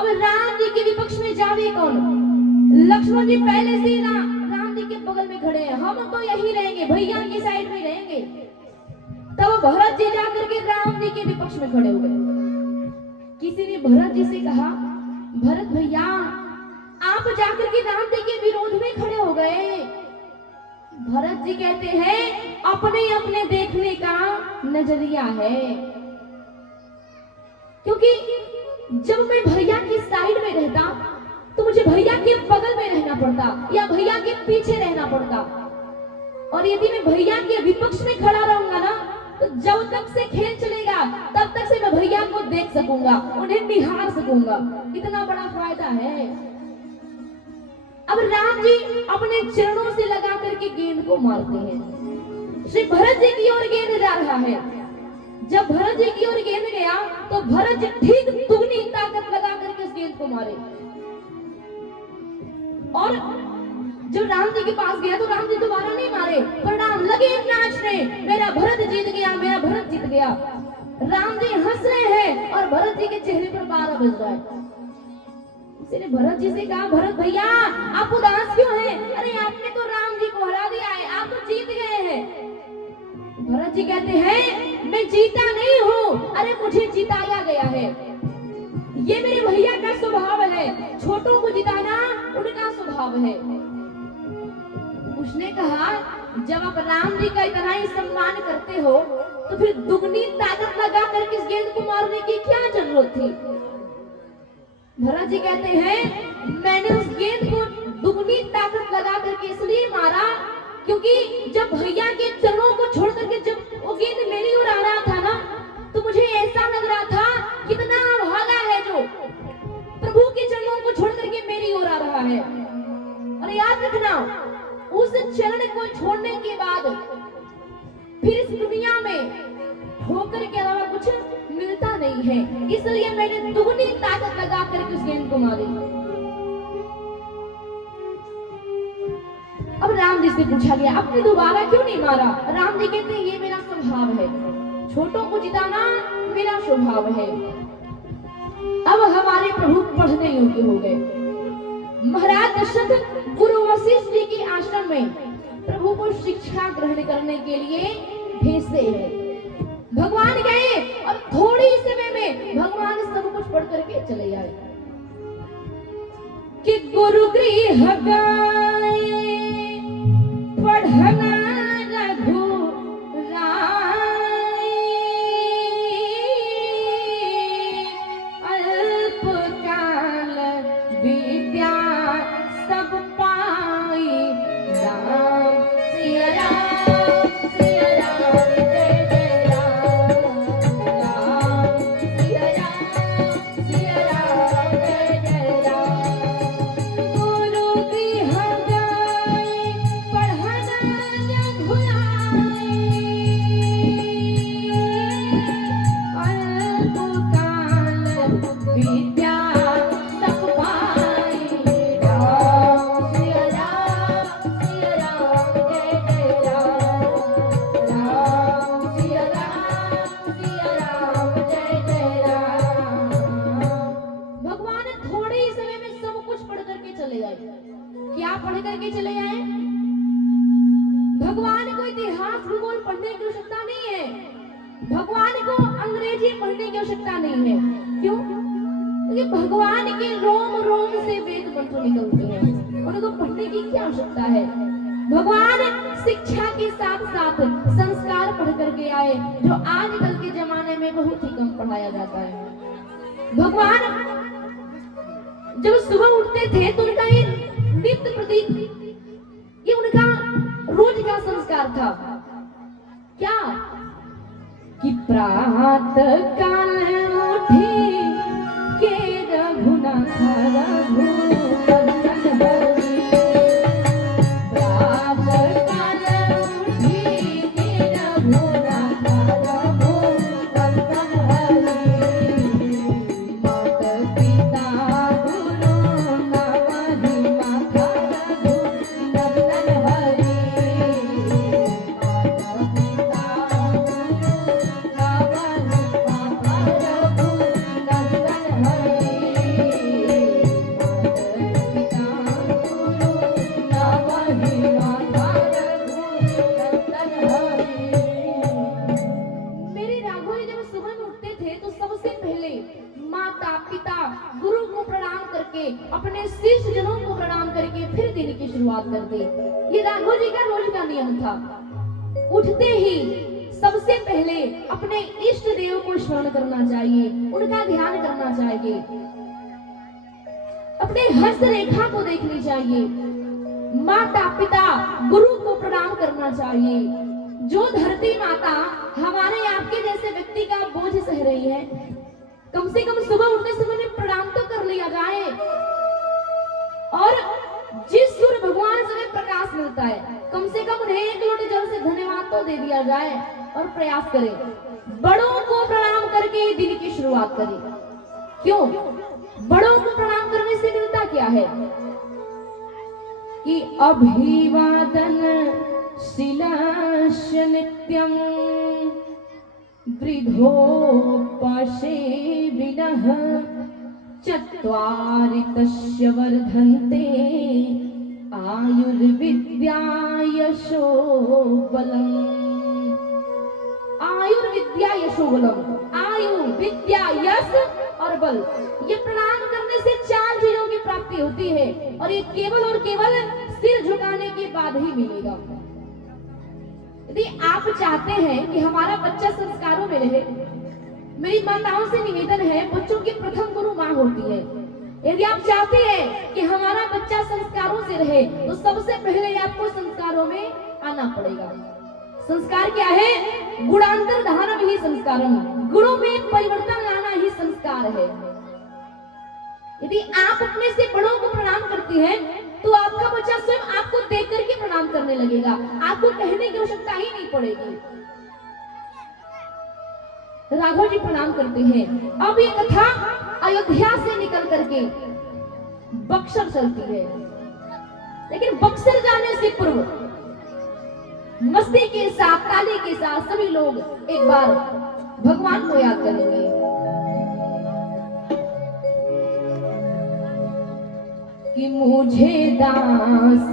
अब राम जी के विपक्ष में जावे कौन? लक्ष्मण जी पहले से राम जी के बगल में खड़े हैं, हम तो यही रहेंगे, भैया की साइड में रहेंगे। तब भरत जी जाकर के राम जी के विपक्ष में खड़े हो गए। किसी ने भरत जी से कहा, भरत भैया आप जाकर के राम जी के विरोध में खड़े हो गए। भरत जी कहते हैं अपने अपने देखने का नजरिया है, क्योंकि जब मैं भैया की साइड में रहता तो मुझे भैया के बगल में रहना पड़ता या भैया के पीछे रहना पड़ता, और यदि मैं भैया के विपक्ष में खड़ा रहूंगा ना तो जब तक से खेल चलेगा तब तक से मैं भैया को देख सकूंगा, उन्हें निहार सकूंगा, इतना बड़ा फायदा है। अब राम जी अपने चरणों से लगा करके गेंद को मारते हैं। श्री भरत जी की ओर गेंद जा रहा है। जब भरत जी की ओर गेंद गया तो भरत जी ठीक दुगनी ताकत लगा करके उस गेंद को मारे, और जब राम जी के पास गया तो राम जी दोबारा नहीं मारे, परिणाम लगे नाचने, मेरा भरत जीत गया, मेरा भरत जीत गया। राम जी हंस रहे हैं और भरत जी के चेहरे पर 12 बज रहा है। इसने भरत जी से कहा, भरत भैया आप उदास क्यों हैं? अरे आपने तो राम जी को हरा दिया है, आप तो जीत गए हैं। भरत जी कहते हैं मैं जीता नहीं हूँ, अरे मुझे जिताया गया है। ये मेरे भैया का स्वभाव है, छोटों को जिताना उनका स्वभाव है। उसने कहा जब आप राम जी का इतना ही सम्मान करते हो तो फिर दुगनी ताकत लगा कर इस गेंद को मारने की क्या जरूरत थी? भरत जी कहते हैं मैंने उस गेंद को दुगनी ताकत लगा करके इसलिए मारा क्योंकि जब भैया के चरणों को छोड़ करके जब वो गेंद मेरी ओर आ रहा था ना तो मुझे ऐसा लग रहा था कितना भागा है जो प्रभु के चरणों को छोड़ करके मेरी ओर आ रहा है। और याद रखना उस चरण को छोड़ने के बाद फिर इस दुनिया में ठोकर के अलावा कुछ मिलता नहीं है, इसलिए मैंने दुगनी ताकत लगा करके उस गेंद को मारी। अब राम जी से पूछा गया आपने दोबारा क्यों नहीं मारा? राम जी कहते हैं ये मेरा स्वभाव है, छोटों को जिताना मेरा स्वभाव है। अब हमारे प्रभु पढ़ने योग्य हो गए। महाराज दशरथ गुरु वशिष्ठ जी के आश्रम में प्रभु को शिक्षा ग्रहण करने के लिए भेजते हैं। भगवान गए और थोड़ी समय में भगवान सब कुछ पढ़ करके चले आए कि गुरु गृह गए पढ़ना रघु राय, अल्पकाल विद्या सब पाई, राम सिया राम सिया राम जय जय राम, राम सिया राम सिया राम जय जय राम। गुरु गृह गए पढ़ना रघुराई, अल्पकाल विद्या सब पाई, राम सिया राम जय जय राम, राम सिया राम जय जय राम। भगवान थोड़े ही समय में सब कुछ पढ़ करके चले आए। क्या पढ़ करके चले आए? भगवान को इतिहास भूगोल पढ़ने की आवश्यकता नहीं है, भगवान को अंग्रेजी पढ़ने की आवश्यकता नहीं है। क्यों? क्योंकि भगवान के रोम रोम से वेद मंत्र निकलते हैं, उनको पढ़ने की क्या आवश्यकता है। भगवान शिक्षा के साथ साथ संस्कार पढ़ करके आए जो आजकल के जमाने में बहुत ही कम पढ़ाया जाता है। भगवान जब सुबह उठते थे तो उनका ये नित्य प्रति ये उनका रोज का संस्कार था। क्या? कि प्रातः काल उठे के रघुनाथ रघुनंदन हरि, प्रातः काल उठे के रघुनाथ रघुनंदन हरि, माता पिता गुरु नवहि माता रघुनंदन हरि, माता पिता गुरु नवहि माता गुरु को प्रणाम करके, अपने शिष्य जनों को प्रणाम करके फिर दिन की शुरुआत कर दे। ये राघव जी का रोज का नियम था। उठते ही सबसे पहले अपने इष्ट देव को स्मरण करना चाहिए, उनका ध्यान करना चाहिए, अपने हस्त रेखा को देखनी चाहिए, माता पिता गुरु को प्रणाम करना चाहिए। जो धरती माता हमारे आपके जैसे व्यक्ति का बोझ सह रही है, कम से कम सुबह उठते समय में प्रणाम तो कर लिया जाए। और जिस सूर्य भगवान से प्रकाश मिलता है, कम से कम उन्हें एक लोटे जल से धन्यवाद तो दे दिया जाए और प्रयास करें, बड़ों को प्रणाम करके दिन की शुरुआत करें। क्यों? बड़ों को प्रणाम करने से मिलता क्या है कि अभिवादन शिलास्य नित्यं वृद्धोपशे विनः चत्वारि तस्य वर्धन्ते आयुर्विद्या यशो बलम्। आयुर्विद्या यशो बलम्, आयु विद्या यश और बल, ये प्रणाम करने से 4 चीजों की प्राप्ति होती है और ये केवल और केवल सिर झुकाने के बाद ही मिलेगा। यदि आप चाहते हैं कि हमारा बच्चा संस्कारों में रहे, मेरी माताओं से निवेदन है, बच्चों की प्रथम गुरु माँ होती है। यदि आप चाहते हैं कि हमारा बच्चा संस्कारों से रहे, तो सबसे पहले आपको संस्कारों में आना पड़ेगा। संस्कार क्या है? गुणांतर धारणम ही संस्कारम, गुणों में परिवर्तन लाना ही संस्कार है। यदि आप अपने से बड़ों को प्रणाम करती हैं, तो आपका बच्चा स्वयं आपको देख करके प्रणाम करने लगेगा, आपको कहने की आवश्यकता ही नहीं पड़ेगी। राघव जी प्रणाम करते हैं। अब ये कथा अयोध्या से निकल करके बक्सर चलती है, लेकिन बक्सर जाने से पूर्व मस्ती के साथ, ताली के साथ सभी लोग एक बार भगवान को याद करेंगे कि मुझे दास